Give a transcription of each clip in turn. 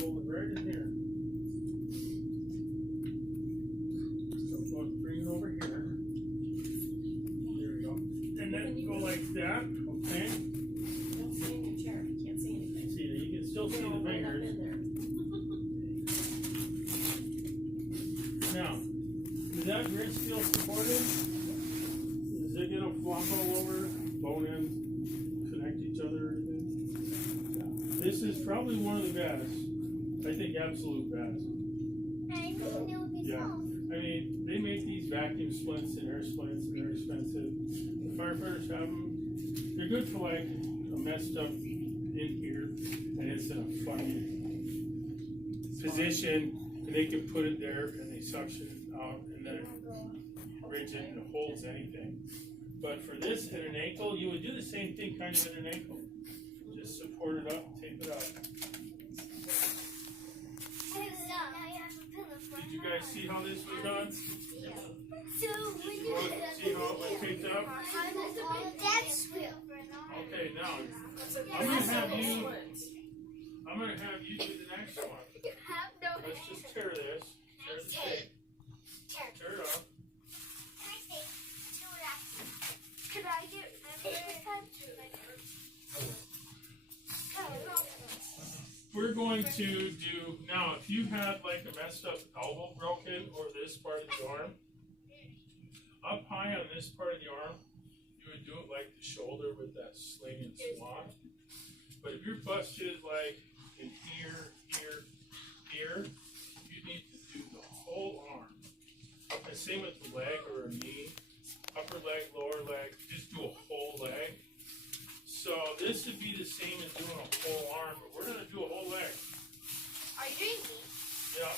Hold it right in here. So bring it over here. There we go. And then go like that, okay? Don't sit in your chair. You can't see anything. See, you can still see the fingers. Now, does that wrist feel supported? Is it gonna flop all over, bone ends connect each other or anything? Yeah. This is probably one of the best. I think absolute best. Yeah. I mean, they make these vacuum splints and air splints and they're expensive. The firefighters have them. They're good for like a messed up in here and it's in a funny position. And they can put it there and they suction it out and then it rigid and it holds anything. But for this at an ankle, you would do the same thing kind of at an ankle. Just support it up, tape it up. Did you guys see how this was done? See how it was taped up? Okay, now I'm gonna have you do the next one. Let's just tear this. Tear the tape. Tear it up. Could I get We're going to do, now if you had like a messed up elbow broken or this part of the arm, up high on this part of the arm, you would do it like the shoulder with that sling and swan. But if you're busted like in here, here, you need to do the whole arm. And same with the leg or a knee, upper leg, lower leg, just do a whole leg. So this would be the same as doing a whole arm, but we're going to do a whole leg. Are you doing me? Yeah.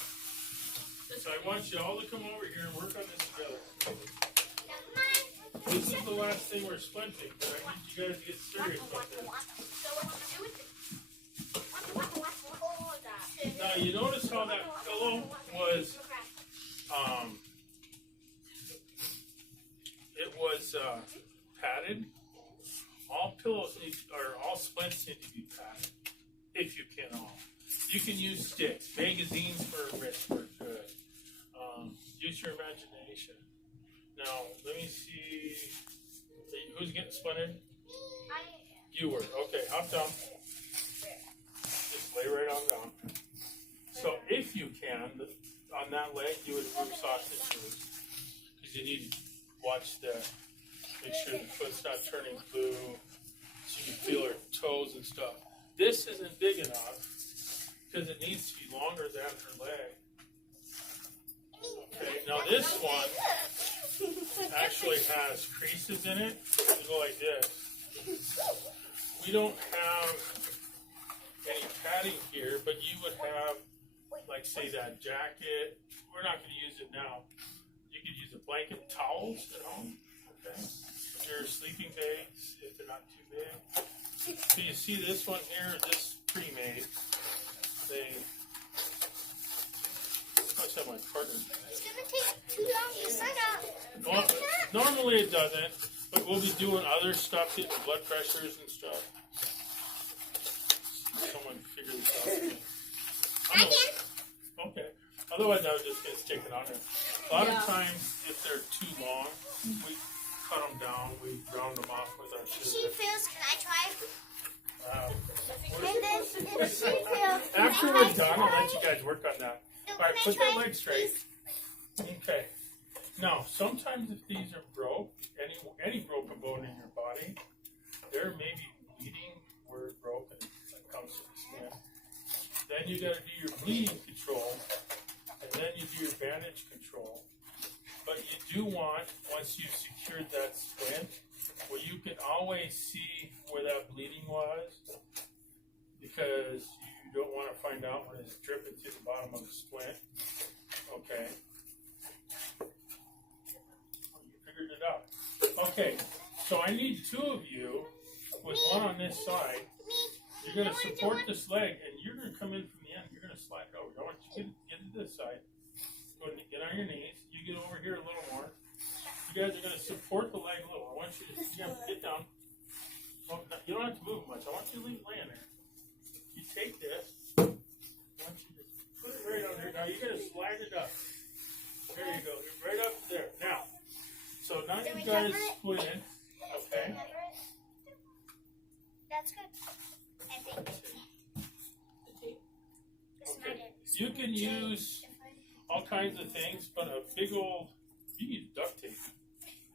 So I want you all to come over here and work on this together. This is the last thing we're splinting, but I need you guys to get serious about this. Now you notice how that pillow was, padded. All pillows need, or all splints need to be padded, if you can all. You can use sticks. Magazines for a wrist work good. Use your imagination. Now, let me see. Who's getting splinted? You were. Okay, hop down. Just lay right on down. So, if you can, on that leg, you would move sausage moves. Because you need to watch the, make sure the foot's not turning blue. So you can feel her toes and stuff. This isn't big enough because it needs to be longer than her leg. Okay, now this one actually has creases in it. You go like this. We don't have any padding here, but you would have, like, say, that jacket. We're not going to use it now. You could use a blanket, towels at home. Okay, your sleeping bags if they're not too big. So you see this one here, this pre-made. They. Let's have my partner. It's going to take too long to set up. Well, normally it doesn't, but we'll be doing other stuff, getting blood pressures and stuff. Someone figure this out. I can. Okay. Otherwise, I would just get sticking on there. A lot of times, if they're too long, we cut them down. We round them off with our If scissors. she fails, can I try? Wow. And then if she fails, After we're done, I'll let you guys work on that. No, All right, can I put that try, leg straight. please? Okay. Now, sometimes if these are broke, any broken bone in your body, there may be bleeding where it's broken that comes to the skin. Then you got to do your bleeding control, and then you do your bandage control. But you do want, once you've secured that splint, well, you can always see where that bleeding was, because you don't want to find out when it's dripping through the bottom of the splint. Okay. You figured it out. Okay, so I need two of you with one on this side. You're going to support this leg, and you're going to come in from the end. You're going to slide it over. I want you to get to this side. Go ahead and get on your knees. You get over here a little more. You guys are going to support the leg a little. I want you to get down. Oh, you don't have to move much. I want you to leave it laying there. You take this. it up. There you go. You're right up there. Now, so now Do you we guys cover it? split in. Okay. That's good. I think. It's not Okay. it. You can use all kinds of things, but a big old, you use duct tape.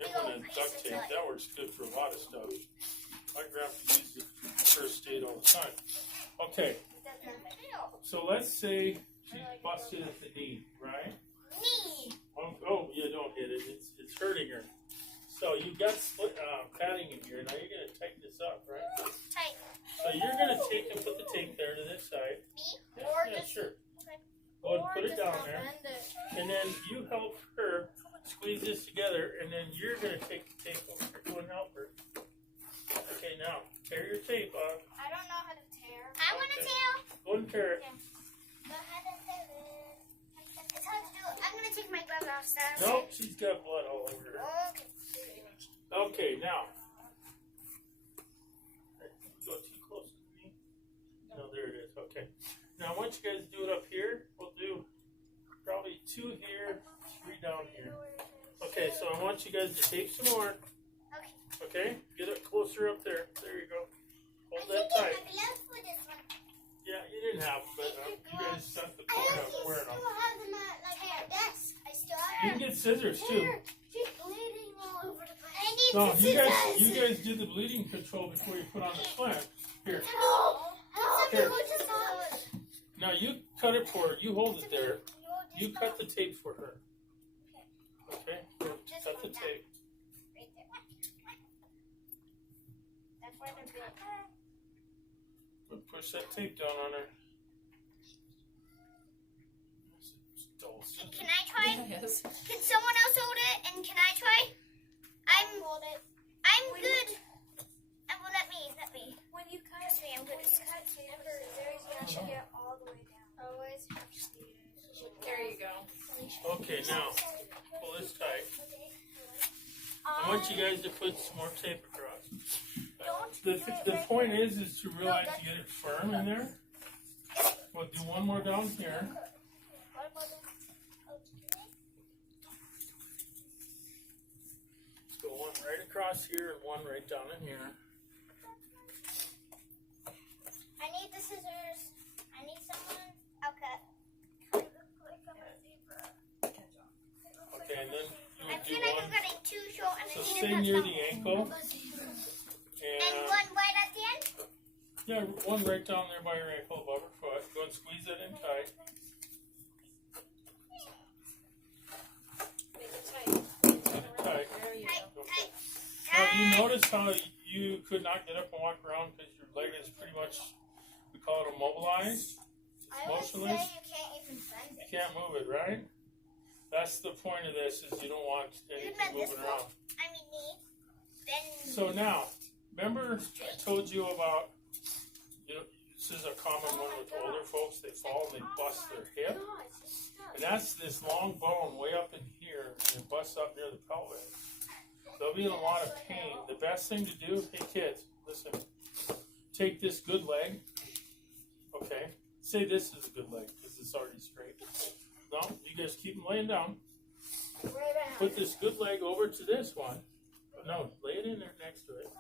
Everyone has duct tape. That works good for a lot of stuff. My grandpa used it for first aid all the time. Okay, so let's say she's busted at the knee, right? Knee. Oh, you don't hit it. It's hurting her. So you've got split padding in here. Now you're going to tighten this up, right? Tight. So you're going to take and put the tape there to this side. Me? Yeah, sure. Go ahead and put it down there. And then you help her squeeze this together, and then you're going to take the tape over here. Go and help her. Okay, now, tear your tape off. I don't know how to tear. I want to Okay. tail. Go and tear it. Go ahead and tail it. It's hard to do. I'm going to take my glove off, so. Nope, she's got blood all over her. Okay. Okay, now. Go too close to me. No, there it is. Okay. Now, once you guys do it up here, we'll do probably 2 here, 3 down here. Okay, so I want you guys to tape some more. Okay. Okay? Get it closer up there. There you go. I Hold can that get tight. my glove for this one. Yeah, you didn't have them, but you guys got the I point of still wearing them. have them at like this. I still You have can them. get scissors too. She's bleeding all over the place. I need No, the you scissors. guys did the bleeding control before you put on the splint. Here. Here. Now you cut it for her. You hold it there. You cut the tape for her. Okay? Here, cut the tape. But push that tape down on her. Can I try? Yes. Can someone else hold it? And can I try? I'm good. Well, let me. When you cut, Trust me, I'm good. remember, there's you have to get all the way down. Always have to see it. There you go. Okay, now pull this tight. I want you guys to put some more tape across. The point is to realize you get it firm in there. We'll do one more down here. Let's go one right across here and one right down in here. I need the scissors. I need someone. Okay. Okay, and then you I would feel do like one. I'm getting too short and So I need stay to cut near some. the ankle. And one right at the end? Yeah, one right down there by your ankle above her foot. Go and squeeze that in tight. Make it tight. Get it tight. There you Tight, go. tight, Now, you tight. notice how you could not get up and walk around because your leg is pretty much, we call it immobilized. I would say Motionless. you can't even bend You it. can't move it, right? That's the point of this, is you don't want anything bend this moving around. I mean, knee. Then. So now, remember I told you about, this is a common one with older folks, they fall and they bust their hip. And that's this long bone way up in here, and it busts up near the pelvis. They'll be in a lot of pain. The best thing to do, hey kids, listen, take this good leg, okay? Say this is a good leg, because it's already straight. No, you guys keep them laying down. Put this good leg over to this one. No, lay it in there next to it.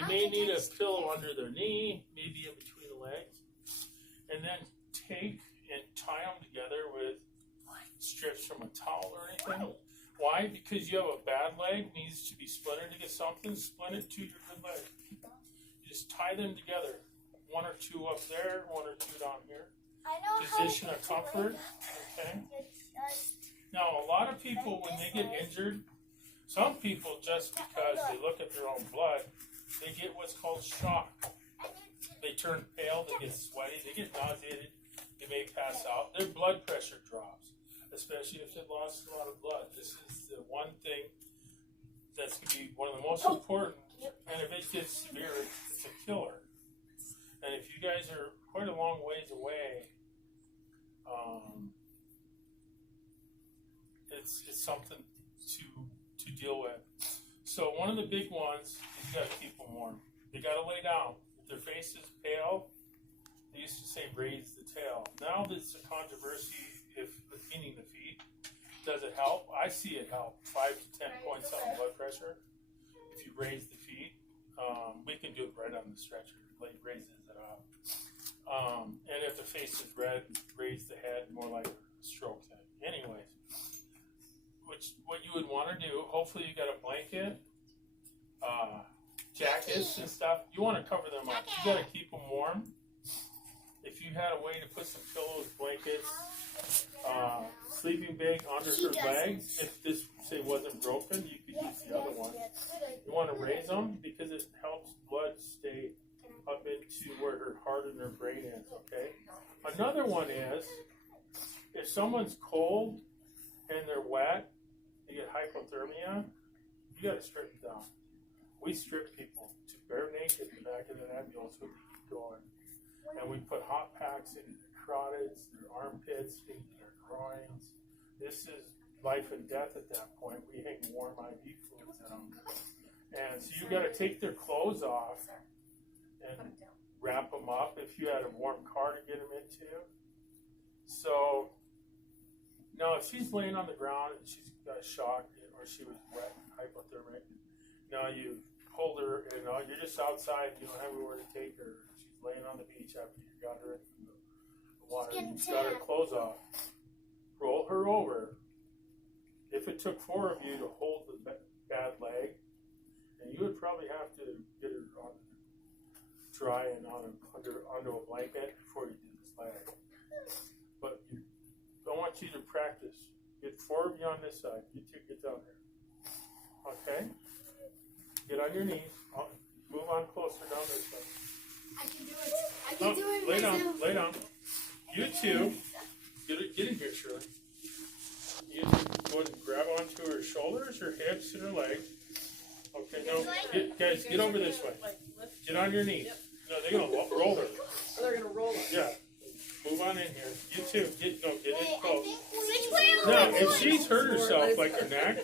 You may need a pillow under their knee, maybe in between the legs. And then take and tie them together with strips from a towel or anything. Why? Because you have a bad leg, needs to be splintered to get something, splint it to your good leg. You just tie them together. 1 or 2 up there, 1 or 2 down here. I know Position of comfort, okay? Now, a lot of people, when they get injured, some people, just because they look at their own blood, they get what's called shock. They turn pale, they get sweaty, they get nauseated, they may pass out. Their blood pressure drops, especially if they lost a lot of blood. This is the one thing that's going to be one of the most important, and if it gets severe, it's a killer. And if you guys are quite a long ways away, it's something to deal with. So one of the big ones is you got to keep them warm. They got to lay down. If their face is pale, they used to say raise the tail. Now there's a controversy if meaning the feet. Does it help? I see it help 5 to 10 points on blood pressure if you raise the feet. We can do it right on the stretcher. Like raises it up. And if the face is red, raise the head more like a stroke thing. Anyways, what you would want to do, hopefully you got a blanket, jackets and stuff. You want to cover them up. You got to keep them warm. If you had a way to put some pillows, blankets, sleeping bag under her legs, if this, say, wasn't broken, you could use the other one. You want to raise them because it helps blood stay up into where her heart and her brain is, okay? Another one is, if someone's cold and they're wet, they get hypothermia, you got to strip them down. We strip people to bare naked in the back of the ambulance with the heat going. And we put hot packs in their carotids, their armpits, into their groins. This is life and death at that point. We hang warm IV fluids in them. And so you got to take their clothes off and wrap them up if you had a warm car to get them into. So now if she's laying on the ground and she's got a shock or she was wet and hypothermic, now you hold her and you're just outside, you don't have anywhere to take her. She's laying on the beach after you got her in from the water and you've got her clothes off. Roll her over. If it took 4 of you to hold the bad leg, and you would probably have to get her on dry and onto a blanket before you do this leg. But I want you to practice. Get 4 of you on this side. You 2 get down here. Okay? Get on your knees. Move on closer down this side. I can do it. I can do it. Lay down. Lay down. You 2. Get in here, Shirley. You 2 go and grab onto her shoulders, her hips, and her legs. Okay, no, guys, get over this way. Get on your knees. No, they're going to roll her. Oh, they're going to roll her. Yeah. Move on in here. You 2. Get in close. Which way are Now, we if going? she's hurt herself, like her neck,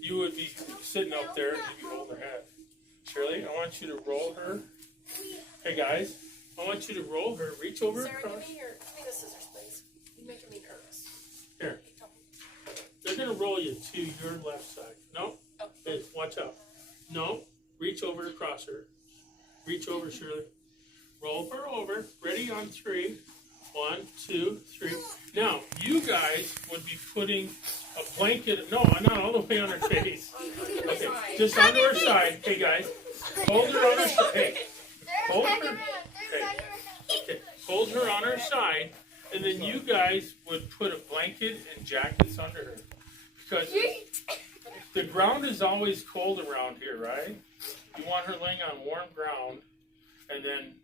you would be sitting up there and you'd be holding her head. Shirley, I want you to roll her. Hey, guys, I want you to roll her. Reach over Sarah, across. give me the scissors, please. You're making me nervous. Here. They're going to roll you to your left side. No? Hey, watch out. No. Reach over across her. Reach over, Shirley. Roll her over. Ready on 3. 1, 2, 3. Now, you guys would be putting a blanket. No, not all the way on her face. Okay, just onto her side. Hey, guys. Hold her on her side. Hey. Hold her. Hey. Okay. Hold her on her side. And then you guys would put a blanket and jackets under her. Because the ground is always cold around here, right? You want her laying on warm ground and then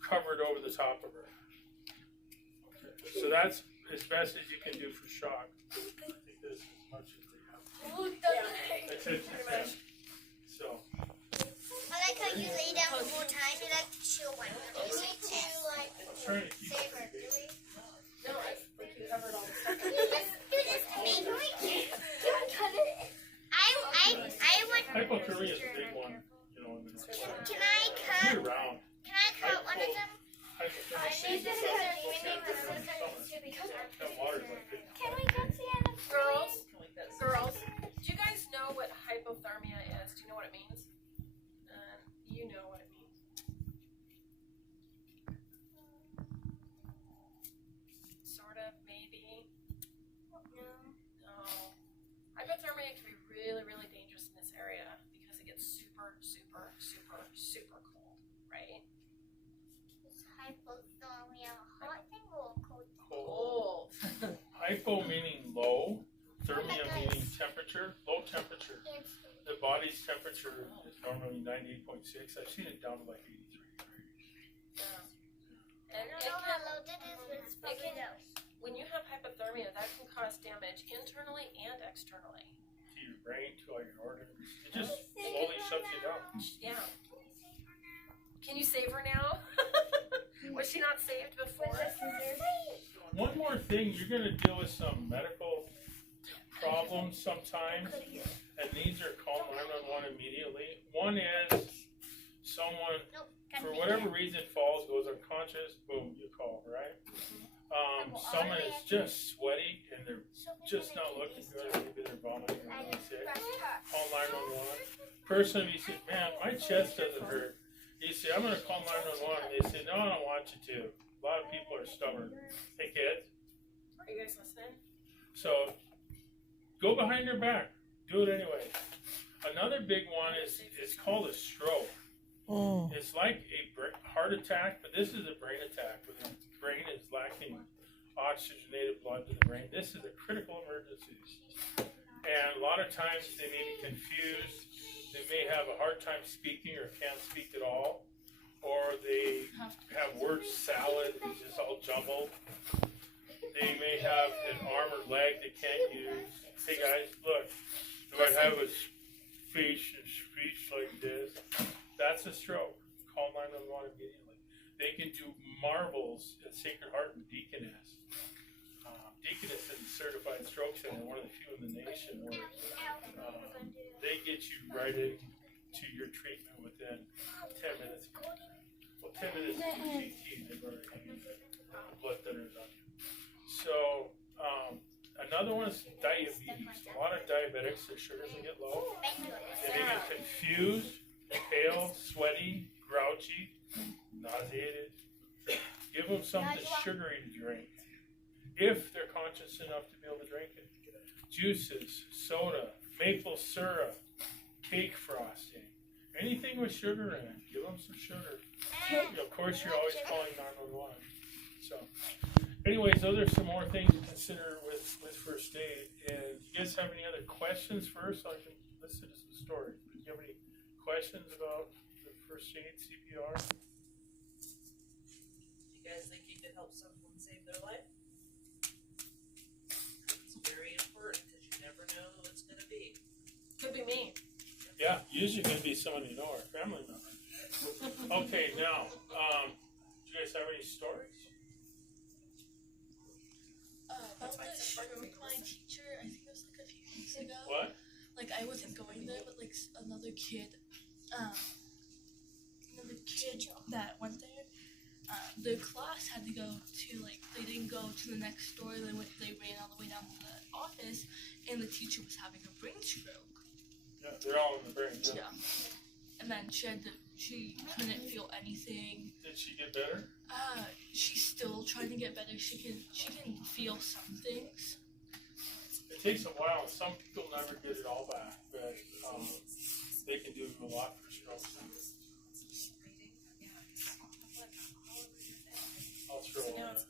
covered over the top of her. Okay. So that's as best as you can do for shock. I think this is as much as they have. That's it. Okay. So. I like how you lay down the whole time. You like to chill one. You need to like I'm trying to keep save her. it. Do we? No, I think you covered all the stuff. Do this to me. I want. Hypothermia is a big one, you know, in the North Side. Can I Year cut? round. Can I cut one of them? Hypothermia. That water's like big. Can we go see it? Girls, do you guys know what hypothermia is? Do you know what it means? You know what it means. Sort of, maybe. No. Hypothermia can be really, really dangerous in this area because it gets super, super, super, super cold, right? Is hypothermia a hot thing or a cold thing? Cold. Hypo meaning low, thermia meaning temperature, low temperature. The body's temperature is normally 98.6. I've seen it down to like 83 degrees. I And don't it know can, how low that is, but it's probably low. when you have hypothermia, that can cause damage internally and externally. To your brain, to all your organs. It just slowly shuts you down. Yeah. Can you save her now? Was she not saved before? One more thing, you're going to deal with some medical problems sometimes, and these are called 911 immediately. One is someone, for whatever reason, falls, goes unconscious, boom, you call, right? Someone is just sweaty and just not looking good, or maybe they're vomiting or really sick, call 911. Person, you say, man, my chest doesn't hurt. You say, I'm going to call 911. They say, no, I don't want you to. A lot of people are stubborn. Hey, kids. Are you guys listening? So, go behind their back. Do it anyway. Another big one is it's called a stroke. Mm. It's like a heart attack, but this is a brain attack. When the brain is lacking oxygenated blood to the brain. This is a critical emergency. And a lot of times they may be confused. They may have a hard time speaking or can't speak at all. Or they have word salad, it's just all jumbled. They may have an arm or leg they can't use. Hey guys, look, if I have a speech like this, that's a stroke. Call 911 immediately. They can do marvels at Sacred Heart and Deaconess. Deaconess is a certified stroke center, one of the few in the nation where they get you right into your treatment within 10 minutes. Well, 10 minutes of CT, they've already had blood thinners on you. So, another one is diabetes. A lot of diabetics, their sugar doesn't get low. And they get confused, pale, sweaty, grouchy, nauseated. Give them something sugary to drink. If they're conscious enough to be able to drink it. Juices, soda, maple syrup, cake frosting, anything with sugar in it, give them some sugar. Of course, you're always calling 911. So, anyways, those are some more things to consider with first aid. And do you guys have any other questions first? I can listen to some stories. Do you have any questions about the first aid CPR? Do you guys think you could help someone save their life? It's very important because you never know who it's going to be. Could be me. Yeah, usually going to be someone you know or a family member. Okay, now, do you guys have any stories? About the stroke, my teacher, I think it was like a few weeks ago. What? Like I wasn't going there, but like another kid that went there, the class had to go to they didn't go to the next store. They ran all the way down to the office, and the teacher was having a brain stroke. Yeah, they're all in the brain. Yeah. And then she couldn't feel anything. Did she get better? She's still trying to get better. She can feel some things. It takes a while. Some people never get it all back, but they can do a lot for strokes. I'll throw So on now that. it's